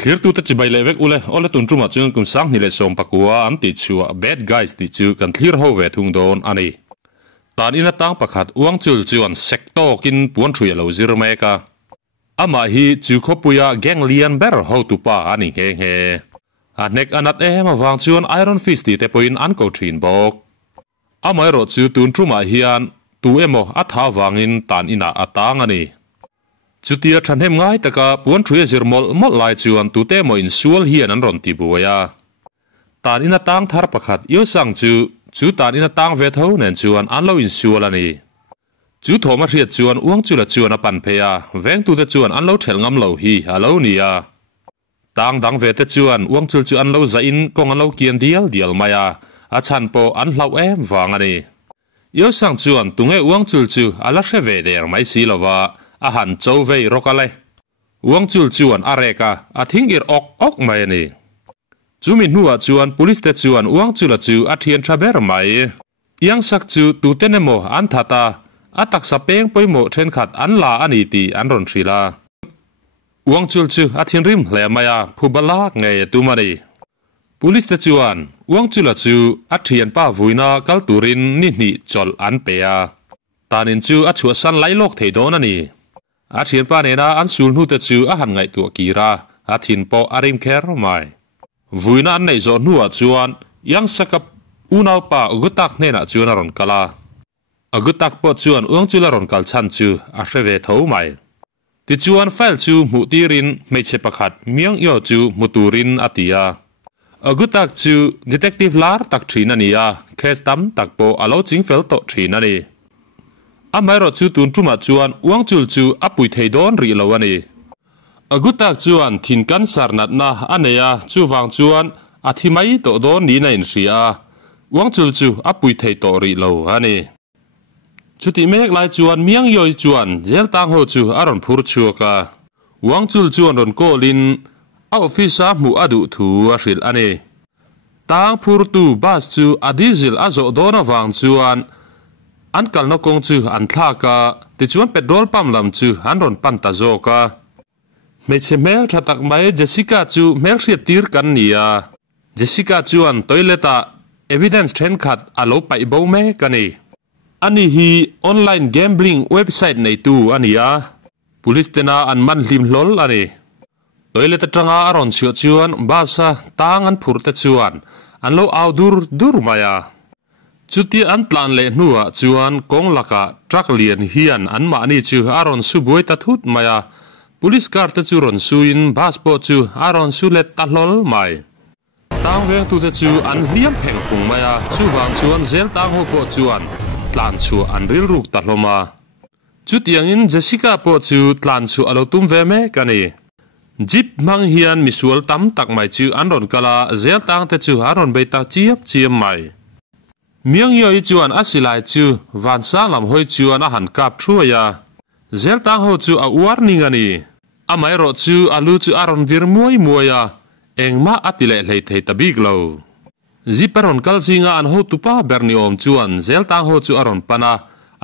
clear tu ta chi bai le vek ule ole tun tuma chung kum sang ni le som pakua am ti chua bad guys ti chu kan clear ho ve thung don ani tan ina tang pakhat uang chul chuan sekto kin puan thui lo zir me ka ama hi chu khopuya gang lian ber ho tu pa ani he he anek anat ma wang chuan iron fist ti te poin an ko thin bok amai ro chu tun tuma hian tu emo a tha wangin tan ina atang ani chutia than hem ngai taka puan thui zirmol mol lai chuan tu te mo in sual hian an ron ti buaya tan ina tang thar pakhat yo sang chu tan ina tang ve tho nen chuan an lo in sual ani chu thoma riat chuan uang chula chuan a pan pheya veng tu te chuan an lo thel ngam lo hi alo nia tang dang ve te chuan uang chul chu an lo za in kong an lo kian dial maya a chan po an hlau em wang ani yo sang chuan tunge uang chul chu ala hre ve der mai si lova a han chou vei rokale uang chul chuan areka a thing ir ok mai ani chumin huwa chuan police te chuan uang chula chu a thian thaber mai yang sak chu tu tenemo an thata atak sa peng poimo then khat an la ani ti an ron thrila uang chul chu a thian rim hle maya phubala nge tu mari police te chuan uang chula chu a thian pa vuina kal turin ni ni chol an peya tanin chu a chua san lai lok thei don ani a thian pa ne na an sul nu te chu a han ngai tu kira a thin po arim kher mai vuina an nei zo nuwa chuan yang sakap unau pa ugutak ne na chuan ron kala agutak po chuan uang chula ron kal chan chu a hreve tho mai ti chuan file chu mu tirin mei che pakhat miang yo chu muturin atia agutak chu detective lar tak thina nia case tam tak po alo ching fel to thina ni amai ro chu tun tuma chuan uang chul chu apui thei don ri lo ani agutak chuan thin kan sarnat na aneya chu wang chuan athimai to don ni na in ria uang chul chu apui thei to ri lo ani chuti mek lai chuan miang yoi chuan zel tang ho chu aron phur chuaka uang chul chuan ron ko lin a office mu adu thu a hril ani tang phur tu bas chu adizil azo dona wang chuan an kalno kong chu an thla ka ti chuan petrol pump lam chu an ron pan ta zo ka meche mel thatak mai Jessica chu mel hriat tir kan nia Jessica chuan toileta evidence then khat alo pai bo me kani ani hi online gambling website nei tu ania police tena an man hlim hlol ani toilet atanga aron chio chuan basa tang an phurte chuan an lo dur maya chuti an tlan le nuwa chuan kong laka truck lian hian an ma ani chu aron su boi ta thut maya police car te chu ron suin bas po chu aron su let ta hlol mai tang veng tu te chu an hliam pheng phung maya chu wang chuan zel tang ho po chuan tlan chu an ril ruk ta hloma chutiang in Jessica po chu tlan chu alo tum ve me kani Jeep mang hian Misual tam tak mai chu an ron kala zel tang te chu aron be ta chiam mai miang yoi chuan asilai chu van sa lam hoi chuan a han kap thuaya zel tang ho chu a warning ani amai ro chu alu chu aron vir muaya engma atile hlei thei ta big lo ziparon kal zinga an ho tupa berni om chuan zel tang ho chu aron pana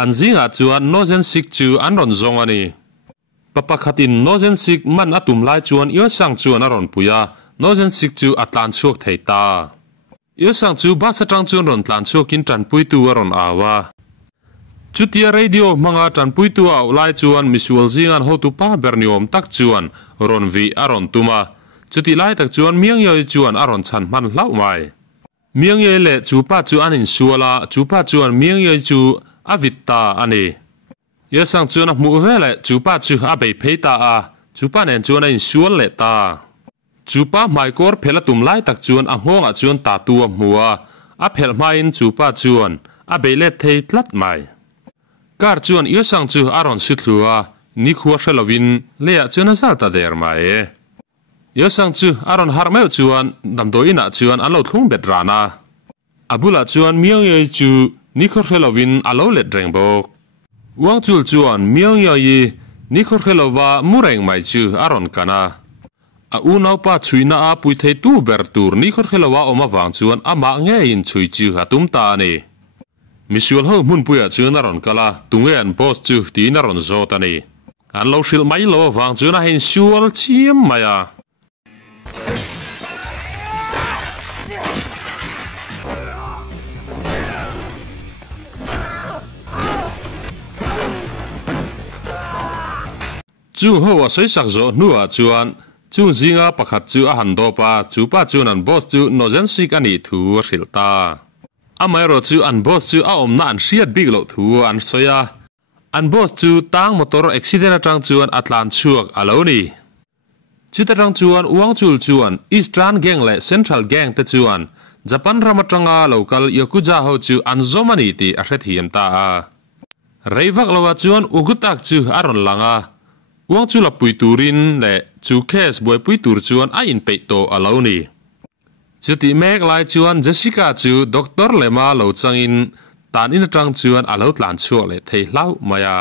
an zinga chuan nozen sik chu an ron zong ani papa khatin nozen sik man atum lai chuan yo sang chuan aron puya nozen sik chu atlan chuak thei ta yo sang chu ba satang chuan ron tlan chuakin tran pui tu aron awa chutia radio manga tran pui tu au lai chuan Misual zingan ho tupa berni om tak chuan ron vi aron tuma chuti lai tak chuan miang yoi chuan aron chan man hlau mai miang yoi le chupa chu anin suala chupa chuan miang yoi chu avitta ani yo sang chuan a mu vele chupa chu a bei pheita a chupa nen chuan in sual le ta chupa mai kor phela tum lai tak chuan a ngonga chuan ta tu muwa a phel main chupa chuan a bei le thei tlat mai kar chuan yo sang chu aron sithlua ni khuwa hrelovin leya chuan a zalta der mai yo sang chu aron harmel chuan damdoina chuan alo thlung bet rana abula chuan miang yoi chu ni kho hrelovin alo let reng bok wang chul chuan miang yoi ni kho hrelowa mureng mai chu aron kana a unau pa chuina a pui thei tu ber tur ni kho hrelowa oma wang chuan ama nge in chui chu hatum ta ni Misual ho mun puya chuan aron kala tunge an boss chu tin aron zot ani an lo hril mai lo wang chuan a hin sual chiam maya chú hậu sấy sạc rõ nua chuan chú zinga pakhat chú a han do pa chú pa chú an boss chú no jan sik ani thu rilta amai ro chú an boss chú a om na an riat big lo thu an soya an boss chú tang motor accident atang chuan atlan chuak aloni chú ta tang chuan uang chul chuan eastern gang le central gang te chuan japan ramatanga local yakuza ho chu an zomani ti a hret hiam ta a reivak lawa chuan ugutak chu aron langa uang chu la pui turin le chu case boy pui tur chuan a in pe to aloni chu ti mek lai chuan jessica chu doctor lema lo changin tan in tang chuan alo tlan chuak le thei hlau maya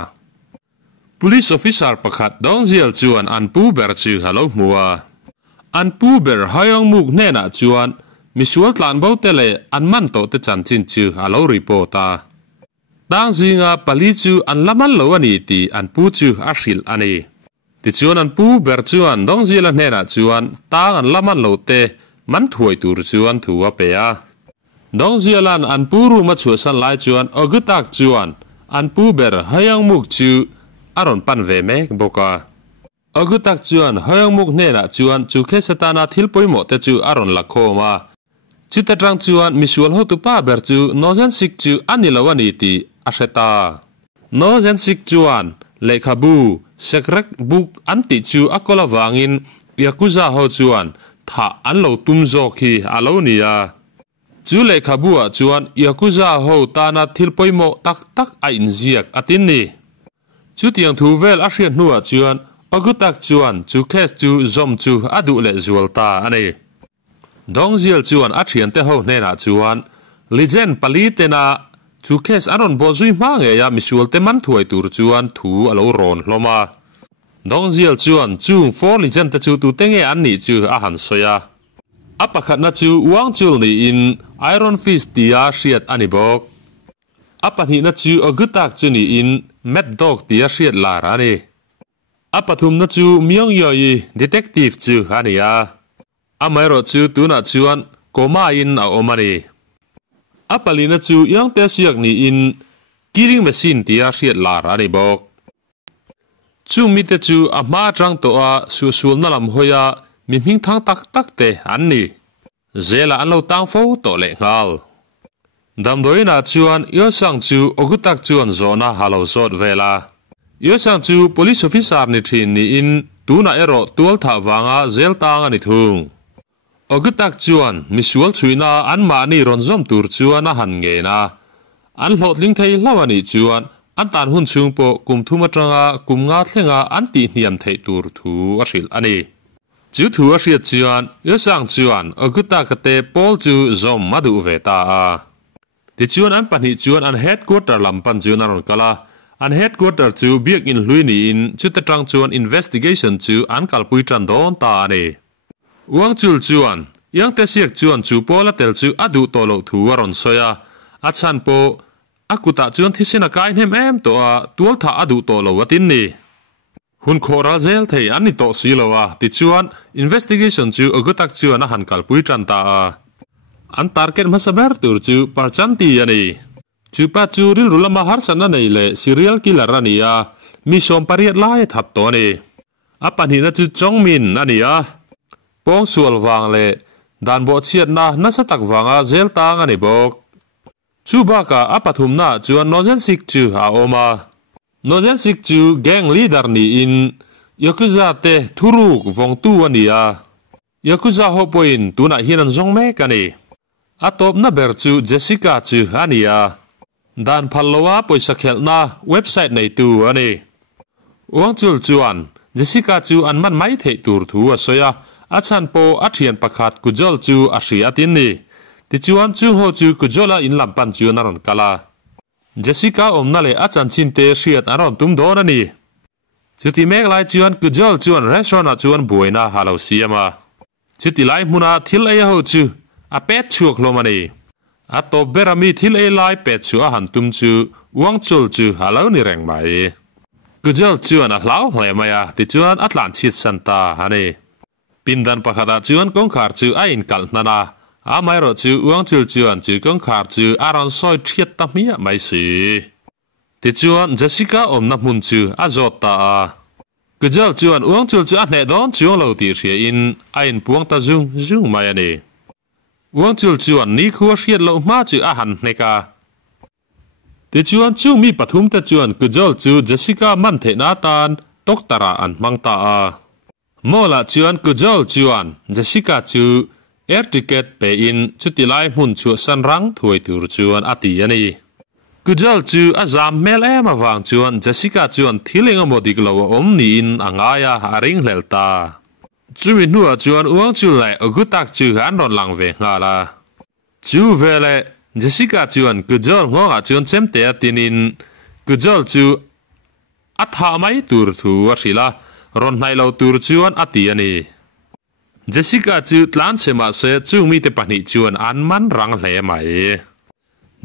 police officer pakhat dong zial chuan an pu ber chu halo muwa an pu ber hayong muk nena chuan Misual tlan bo tele an man to te chan chin chu alo reporta dang zinga pali chu an laman lo ani ti an pu chu a hril ani ti chuan an pu ber chuan dong zila nena chuan tang an laman lo te man thuai tur chuan thuwa pe a dong zialan an pu ru ma chu san lai chuan ogutak chuan an pu ber hayang muk chu aron pan ve mek boka ogutak chuan hayang muk nena chuan chu khe satana thil poimo te chu aron lakho ma chita tang chuan Misual ho tu pa ber chu nojan sik chu anilawani ti aseta nojan sik chuan lekhabu sekrak buk anti chu akola wangin yakuza ho chuan tha anlo tumzo khi alonia chu lekhabu a chuan yakuza ho tana thilpoimo tak tak a inziak atinni chu tiang thu vel a hriat hnuah chuan ogutak chuan chu khes chu zom chu adu le zualta ani dong zial chuan a thian te ho nena chuan legend pali tena chu khes aron bo zui ma nge ya Misual te man thuai tur chuan thu alo ron hloma dong zial chuan chung for legend te chu tu tenge an ni chu a han soya apakhat na chu uang chul ni in iron fist tia hriat ani bok apani na chu ogutak chu ni in mad dog tia hriat lar ani apathum na chu myong yoi detective chu ania amai ro chu tuna chuan koma in a omani apalina chu yang te siak ni in killing machine tia hriat lar ani bok chung mi te chu a ma tang to a su sul na lam hoya mi hming thang tak tak te an ni zela an lo tang fo to le ngal dam doina chuan yo sang chu ogutak chuan zona halo zot vela yo sang chu police officer ni thin ni in tuna ero tual tha wanga zel tang ani thung ogutak chuan Misual chuina an ma ni ronzom tur chuan a han nge na an hlot ling thei hlawani chuan an tan hun chung po kum thuma tanga kum nga thlenga an ti hniam thei tur thu a hril ani chu thu a hriat chuan yo sang chuan ogutak te pol chu zom madu ve ta a ti chuan an pani chuan an headquarter lampan chuan aron kala an headquarter chu biak in hlui ni in chu ta tang chuan investigation chu an kalpui tran don ta ani uang chul chuan yang te siak chuan chu pola tel chu adu to lo thu aron soya a chan po akuta chuan thisina kai hnem em to a tual tha adu to lo watin ni hun khora zel thei ani to silowa ti chuan investigation chu ogutak chuan a han kalpui tran ta a an target masaber tur chu parchan ti ani chu pa chu ril rulama har sana nei le serial killer ania mi som pariat lai that to ni a pani na chu chongmin ania pong sual wang le dan bo chiat na satak wanga zel tang ani bok chu baka apathum na chuan nojen sik chu a oma nojen sik chu gang leader ni in yakuza te thuruk vong tu ania yakuza ho point tuna hian zong me kani atop na ber chu Jessica chu ania dan phallowa poisa khelna website nei tu ani uang chul chuan Jessica chu an man mai thei tur thu a soya achan po athian pakhat kujol chu a hri atin ni ti chuan chung ho chu kujola in lampan chu naron kala Jessica omna le achan chin te hriat aron tum don ani chuti mek lai chuan kujol chuan restaurant chuan buina halo siama chuti lai hmuna thil ai ho chu a pet chuak hlomani a to berami thil ai lai pet chu a han tum chu uang chul chu halo ni reng mai kujol chuan a hlau hle maya ti chuan atlan chit santa hani pindan pakhata chuan kongkhar chu a in kal hnana a mai ro chu uang chul chuan chu kongkhar chu aron soi thiat ta mia mai si ti chuan Jessica om na mun chu a zot ta a kujal chuan uang chul chu a hne don chuang lo ti hria in a in puang ta zung mai ani uang chul chuan ni khuwa hriat lo ma chu a han hneka ti chuan chu mi pathum ta chuan kujal chu Jessica man the na tan doktara an mang ta a mola chuan kujal chuan Jessica chu air ticket pe in chutilai mun chu sanrang thuai tur chuan ati ani kujal chu azam mel em awang chuan Jessica chuan thilinga modik lo om ni in angaya aring hlelta chumi nuwa chuan uang chu lai agutak chu han ron lang ve nga la chu vele Jessica chuan kujal ngonga chuan chemte atinin kujal chu atha mai tur thu asila ron nai lo tur chuan ati ani Jessica chu tlan chema se chu mi te pani chuan an man rang hle mai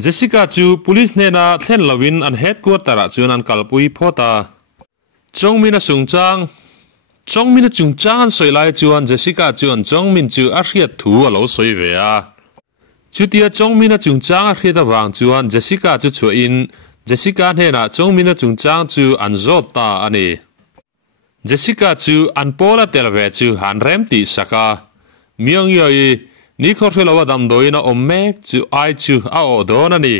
Jessica chu police ne na thlen lovin an headquarter a chuan an kalpui phota chongmina chungchang an soilai chuan Jessica chuan chongmin chu a hriat thu a lo soi ve a chutia chongmina chungchang a hriat awang chuan Jessica chu chu in Jessica hena chongmina chungchang chu an zot ta ani Jessica chu an pola telve chu han rem ti saka miang yoi ni khorhelo dam doina ommek chu ai chu a o don ani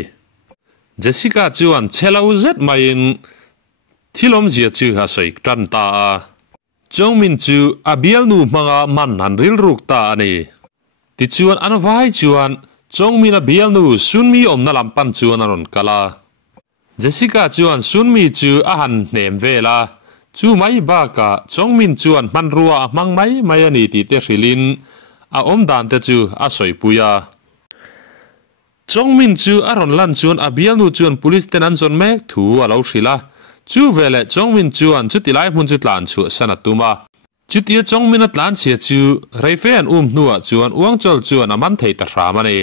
Jessica chu an chelo zet main thilom zia chu ha soi tan ta chongmin chu abial nu manga man han ril ruk ta ani ti chuan an vai chuan chongmin abial nu sunmi omna lampan chuan aron kala Jessica chuan sunmi chu a han hnem vela chu mai ba ka chongmin chuan man ruwa mang mai ani ti te hrilin a om dan te chu a soi puya chongmin chu aron lan chuan abial nu chuan police ten an zon mek thu a lo hrila chu vele chongmin chuan chutilai hmun chu tlan chu sanatuma chutia chongmin a tlan chhia chu reife an nuwa chuan uang chol chuan a man thei ta hramani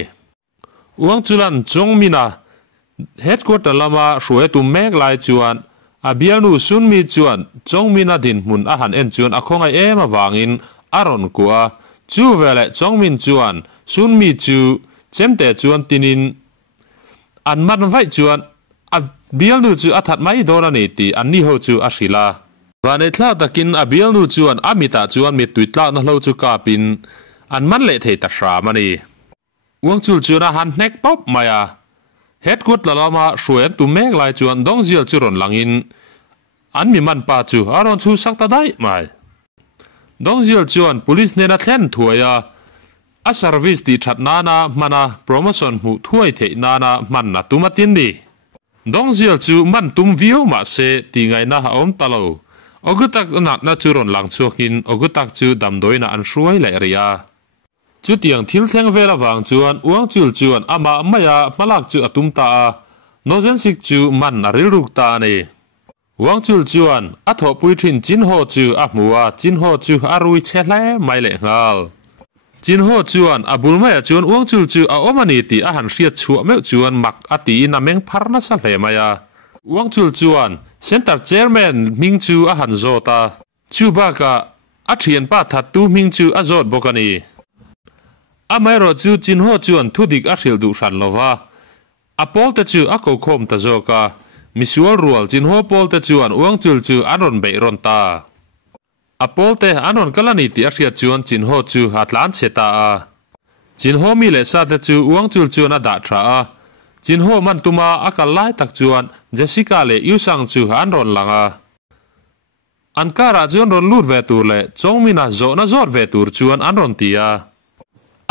uang chulan chongmina headquarter lama hruai tu mek lai chuan abial nu sunmi chuan chongmina din hmun a han en chuan a khongai em awangin aron kuwa chu vele chongmin chuan sunmi chu chemte chuan tinin an man vai chuan abial nu chu athat mai dona ni ti an ni ho chu a hrila vane thla takin abial nu chuan amita chuan mi tuitla na hlo chu kapin an man le thei ta hramani uang chul chuan a han hnek pop maya headquarter lalama hruai tu mek lai chuan dongzial chu ron langin an mi man pa chu aron chu sakta dai mai dongzial chuan police ne na thlen thuaya a service ti that nana mana promotion mu thuai thei nana man na tumatin ni dongzial chu man tum view ma se ti ngai na ha om talo ogutak nat na chu ron lang chuakin ogutak chu damdoina an hruai le ria chu tiang thil thleng vela wang chuan uang chul chuan ama maya malak chu atum ta nozen sik chu man na ril ruk ta ni uang chul chuan a tho pui thin chin ho chu a muwa chin ho chu arui chelai mai le ngal chin ho chuan abul maya chuan uang chul chu a omani ti a han hriat chu me chuan mak ati na meng pharna sa hle maya uang chul chuan center chairman ming chu a han zota chu ba ka a thian pa that tu ming chu a zot bokani amairo chu chin ho chuan thudik a hril du hran lova a pol te chu a ko khom ta zoka Misual rual chin ho pol te chuan uang chul chu aron be ron ta a pol te anon kalani ti a hriat chuan chin ho chu hatlan cheta a chin ho mi le sa te chu uang chul chuan a da thra a chin ho man tuma a kal lai tak chuan Jessica le yusang chu an ron langa an kara chuan ron lut ve tur le chongmina zo na zor ve tur chuan an ron tia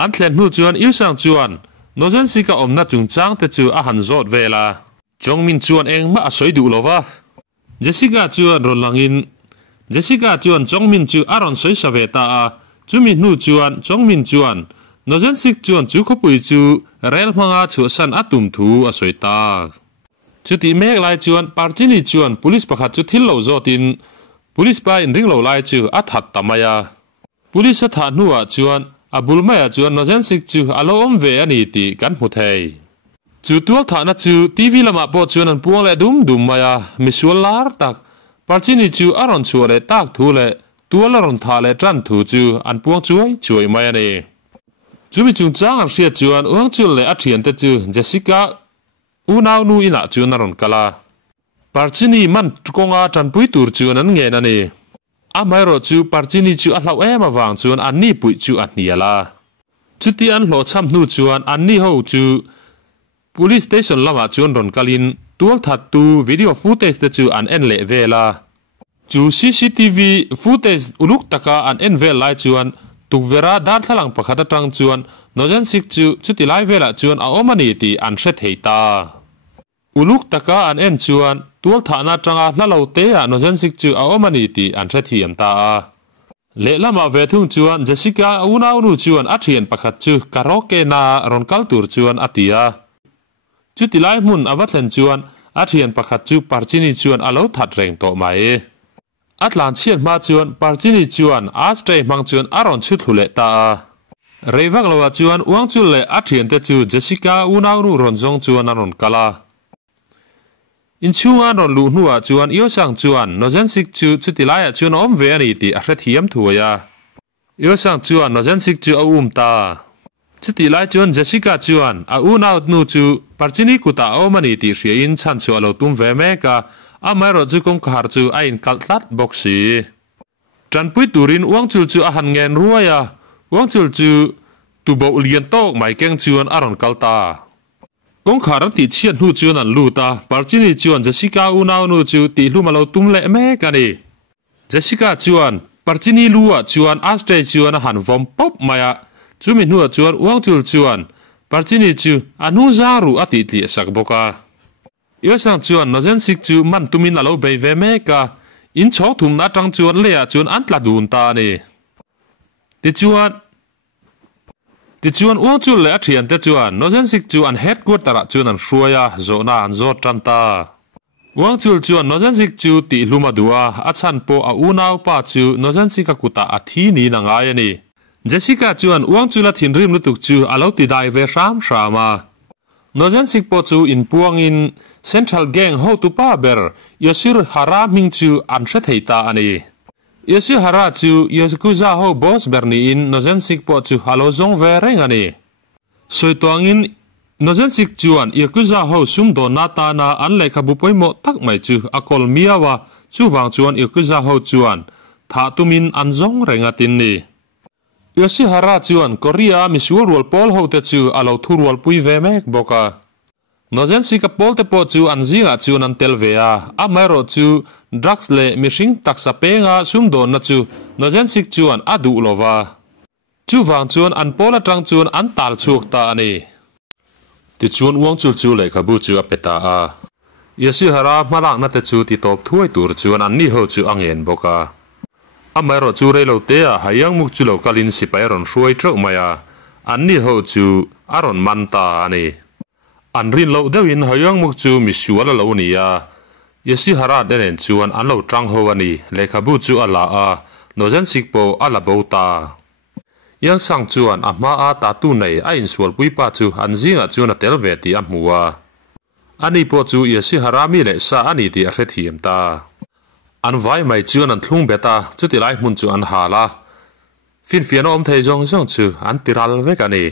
an thlen hnu chuan yusang chuan nozen sika omna chungchang te chu a han zot vela chongmin chuan engma a soi du lova Jessica chuan ron langin Jessica chuan chongmin chu aron soi saveta a chumi hnu chuan chongmin chuan nozen sik chuan chu khopui chu rel hmanga chu san atum thu a soi ta chuti mek lai chuan parchini chuan police pakhat chu thil lo zotin police pa in ring lo lai chu a that tamaya police a tha hnuwa chuan abul maya chuan nozen sik chu alo om ve ani ti kan hmu thei chu tual tha na chu TV lama po chuan an puang le dum maya Misual lar tak parchini chu aron chu le tak thu le ตัวละรอนทาเลจันถูจูอันพวงช่วยไม่เนี่ยจูมีจุงจ้างอันเสียจวนอ้วงจูเลยอัดเทียนแต่จูเจสิก้าอูนาวนูอินะจูนารอนกะลาปาร์จินีมันกงอาจันปุยตูร์จูนั้นเงนั่นเองอาไม่รอจูปาร์จินีจูอัลลาวมาวางจวนอันนี้ปุยจูอันนี้ละจุดที่อันหลอช้ำนูจวนอันนี้เขาจู police station ละมาจวนรอนกาลินตัวทัดตูวิดีโอฟุตเทจแต่จูอันเอ็นเละเวลาจู CCTV ฟุตเทจอุลุกตะกาอันเอ็นเวลไลจวนตุกเวลาดาร์ทลังประคัตตังจวนนจันสิกจูจุดที่ไลเวลาจวนอาอมันนี่ตีอันเสถียตาอุลุกตะกาอันเอ็นจวนตัวฐานะจังอาละเราเตะนจันสิกจูอาอมันนี่ตีอันเสถียมตาเละละมาเวทุงจวนเจสิก้าอูนาอูนูจวนอัดเทียนประคัตจูคาร์โอเกนารอนคัลตูร์จวนอัติยาจุดที่ไลมุนอวัตเลนจวนอัดเทียนประคัตจูปาร์จินีจวนอาลาวทัดแรงโตมาอัตลานเชียนมาจวนปาร์จินีจวนอาสเตย์มังจวนอารอนชุดหุเลตาเรวักลาวจวนวังจุเลอัดเทียนเตจูเจสิก้าอูนาอูนูรอนจงจวนอารอนกาลาอินชูอารอนลูนัวจวนอิโอซังจวนนจันสิกจูจุดที่ไลจวนอมเวนีตีอัดเทียมถัวยาอิโอซังจวนนจันสิกจูอาตาจุดที่ไลจวนเจสิก้าจวนอูนาอูนูจูปาร์จินีกุตาอมันนี่ตีเสียอินชันชัวเราตุ้มเวเมกาอาไม่รอจูกงคาร์จูไอ้กัลตัดบ็อกซีจันปุยตูรินวังจูจูอาหันเงินรัวยาวังจูตูบอุเลียนโตกไม่เก่งจวนอารอนกัลตากงคาร์ติเชียนหูจวนนันลูตาปาร์จินีจวนเจสิก้าอูนาอูจูตีลูมาเราตุ้มเละเมกันนี่เจสิก้าจวนปาร์จินีลัวจวนอาสเตจวนอาหันฟอมป๊อปมายาจูมินัวจวนวังจวนปาร์จินีจูอนุจารุอติติสักบกาเยอะสังจวนนจันสิกจูมันตุมินละเราไปเวเมกาอินชอทุ่มนัดจังจวนเลียจวนอันตลาดูนตาเนี่ติจวนอ้วงจูเลยอัดเทียนติจวนนจันสิกจูอันเฮดกวดตระจวนอันชัวยาโซนาอันโซจันตาอ้วงจูจวนนจันสิกจูติลุมาดัวอัชันโปอาอูนาวป้าจูนจันสิกกุตาอัทีนีนังไงนี่เจสิก้าจวนอ้วงจูละทินริมลุตุกจูอาเราติได้เวรามชามานจันสิกปอจูอินพวงอินเซ็นทรัลแกงโฮตุป้าเบอร์ยศิรฮารามิงจูอันเสถียตาอันนี้ยศิรฮาราจูยสกุซาโฮบอสเบอร์นีอินนจันสิกปอจูฮัลโลซงเวเรงอันนี้สวยตัวอินนจันสิกจวนยกุซาโฮซุมโดนาตานาอันเล็กบุปผโมตักไม่จูอากอลมียวะจูวังจวนยกุซาโฮจวนท้าตุมินอันซงเรงอัตินนี้ยศิรฮาราจวนกอริอามิสวลวอลปอลโฮเตจูอาลาวทูรวลปุยเวเมกบกานจันสิกปอลเตปอจูอันซิงาจูนันเทลเวียอาไม่รอจูดรักส์เลมิชิงตักสเปงาซุมโดนนัจูนจันสิกจูอันอดูโลวาจูวังจูอันปอลจังจูอันตัลชูกตาอันนี้ติจูนวงจูเลยขบูจูอเปตาอายศิฮารามาลังนัตจูติตบถ้วยตูร์จูอันนี้เขาจูอังเงินบกาอาไม่รอจูเรโลเตียหายังมุกจูโลกาลินสิไปรอนช่วยเจ้ามายาอันนี้เขาจูอารอนมันตาอันนี้อันรินเราเดวินหายังมุกจูมิชัวละเรานี่ยายศิฮาราเดนจูอันเราจังหัวนี่เลขาบูจูอัลลาโนจันสิกโปอัลลาบูตายังสังจูอันอามาอาตาตูในไอ้อินสวลปุยป้าจูอันซิงจูนัตเตลเวติอัมมัวอันนี้ปอจูยศิฮารามีเลสาอันนี้ที่อาเทียมตาอันไว้ไม่จูนันทุ่งเบตาจุดที่ไล่มุนจูอันหาละฟินเฟียนอมเทจงจูอันติรัลเวกันนี่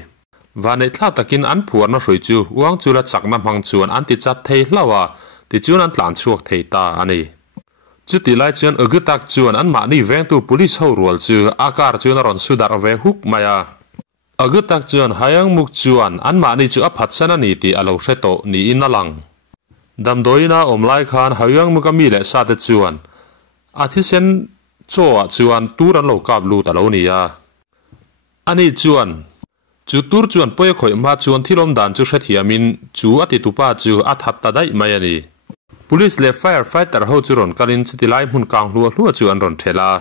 วันนี้ถ้าตะกินอันผัวน่าสวยจูวางจูละจักน้ำพังจูอันติจัดเทลาวะติจูนันหลานช่วงเทตาอันนี้จุดที่ไล่จูอันตักจูอันมานี่แวงตัวปุลิสเขารัวจูอากาศจูนรอนสุดาร์เวฮุกมายาตักจูอันหายังมุกจูอันมานี่จูอัพัดเซนันนี่ตีอโลเซโตนี่อินนัลังดำโดยน่าอมไล่ขานหายังมุกมีเลสาเตจูอันอาทิเซนโจจูอันตูรันโลกาบลูตะโลนี่ยาอันนี้จูอันจูตูร์จวนป่วยข่อยมาจวนที่ลมด่านจูเสถียมินจูอติตุป้าจูอัฐับตาได้ไม่ยันีpolice และ firefighter เขาจูรอนการินสติไลมุนกางลัวจวนรอนเทลา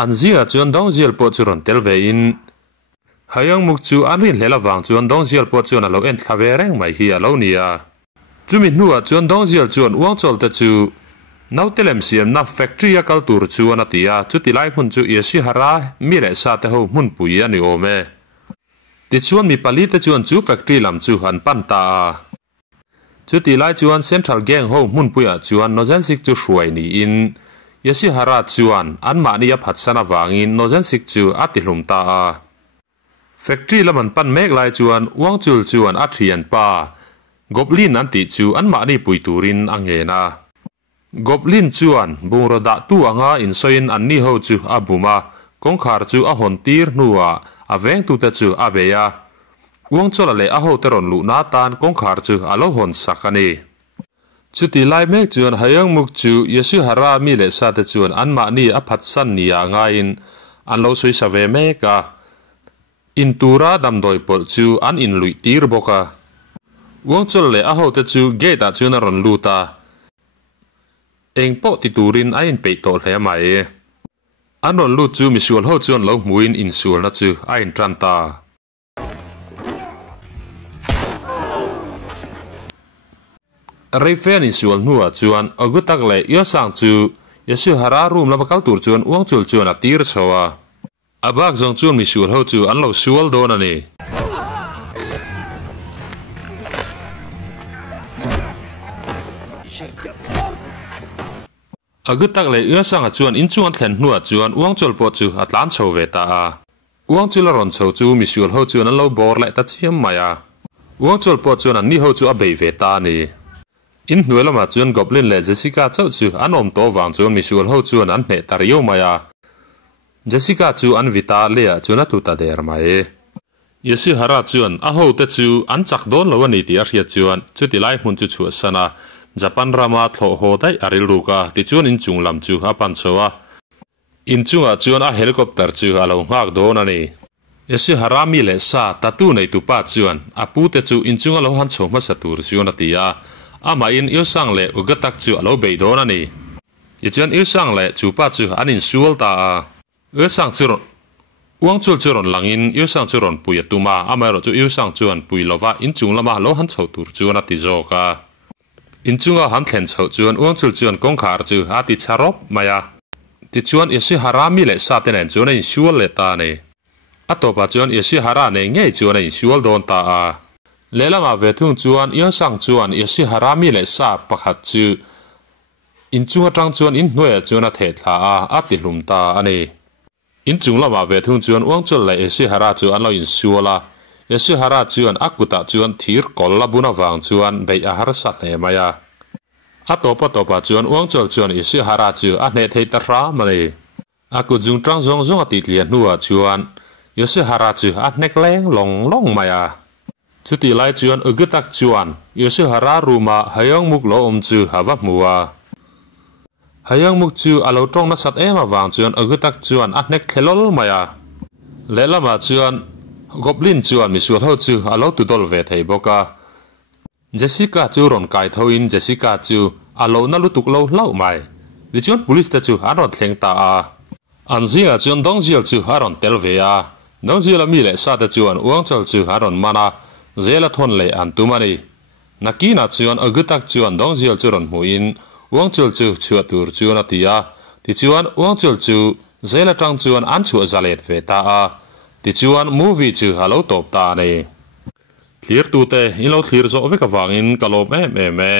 อันเสียจวนดองเจียลปอจูรอนเทลเวอินหายังมุกจูอันรินเลลวังจวนดองเจียลปอจวนเราเอ็นทาเวเรงไม่เฮียเราเนียจูมินัวจวนดองเจียลจวนวังจอลเตจูนาเตลมเซียมนาแฟคทรีกัลตูร์จวนติยาจุติไลมุนจูเยสิฮารามีเลสาเตหูมุนปุยอันโอเมติชวนมีผลิตจวนจูแฟคทรีลำจูหันปันตาจุดที่ไล่จวนเซ็นทรัลแกงโฮมุนปุยจวนนจันสิกจูช่วยนี่อิน yasi hara chuan an ma ni a phat sana wangin nozen sik chu ati hlum ta a factory laman pan mek lai chuan uang chul chuan a thian pa goblin an ti chu an ma ni pui turin angena goblin chuan bungra da tu anga in soin an ni ho chu abuma kongkhar chu a hon tir nuwa aveng tu te chu abeya uang chola le a ho teron lu na tan kongkhar chu alo hon sakani chuti lai mek chuan hayang muk chu yasu hara mi le sa te chuan an ma ni a phat san ni anga in an lo soi sa ve meka in tura dam doi pol chu an in lui tir boka uang chola le a ho te chu gate a chuan ron lu ta eng po ti turin a in pe to hle mai anon lu chu Misual ho chuan lo muin in sul na chu a in tran ta Rayfen in sual nuwa chuan agutak le yo sang chu yasu hara room la bakal tur chuan uang chul chuan a tir chawa abak zong chuan Misual ho chu an lo sual don ani agutak le yo sang a chuan in chuan thlen nuwa chuan uang chul po chu atlan chho ve ta a uang chul ron chho chu Misual ho chuan an lo bor le ta chiam maya uang chul po chuan an ni ho chu a bei ve ta ni in hnuelama chuan goblin le Jessica chau chu an om to wang chuan Misual ho chuan an hne tar yo maya Jessica chu an vita le a chuan a tu ta der mai yesi hara chuan a ho te chu an chak don lo ani ti a hria chuan chuti lai hmun chu chu sana Japan rama thlo ho dai aril ruka ti chuan in chung lam chu a pan chowa in chunga chuan a helicopter chu alo ngak don ani yesi hara mi le sa tatu nei tu pa chuan a pu te chu in chunga lo han chhoma sa tur chuan atia ama in yêu sang le ugatak chu alo bei don ani ichuan yêu sang le chu pa chu anin sual ta a yêu sang chu uang chul churon langin yêu sang churon pui atuma ama ro chu yêu sang chuan pui lova in chung lama lo han chho tur chuan ati zo ka in chunga han thlen chho chuan uang chul chuan kongkhar chu ati charop maya ti chuan isi harami le sa ten chuan in sual le ta ne atopa chuan isi hara ne nge chuan in sual don ta a lelama ve thung chuan yo sang chuan yasi harami le sa pakhat chu in chunga tang chuan in hnuai chuan a the thla a ati hlum ta ani in chunglama ve thung chuan uang chul le yasi hara chu an lo in suala yasi hara chuan akuta chuan thir kol la buna wang chuan bei a har sat he maya atopa chuan uang chul chuan yasi hara chu a hne thei ta ra mani aku jung tang zong zong ati tlian nuwa chuan yasi hara chu a hnek leng long maya chuti lai chuan ugutak chuan yesi hara ruma hayang muk lo chu hawa muwa hayang muk chu alo tong na sat ema wang chuan ugutak chuan a hnek khelol maya lelama chuan goblin chuan Misual ho chu alo tu dol ve thei boka Jessica chu ron kai thoin Jessica chu alo na lutuk lo hlau mai ri chuan police ta chu aron thleng ta a anzia chuan dongzial chu aron tel ve a dongzial mi le sa ta chuan uang chol chu aron mana zela thon le an tumani nakina chuan agutak chuan dongzial churon muin uang chul chu chuat tur chuan atia ti chuan uang chul chu zela tang chuan an chu zalet ve ta a ti chuan movie chu halo top ta nei clear tu te in lo clear zo ve ka wangin kalom me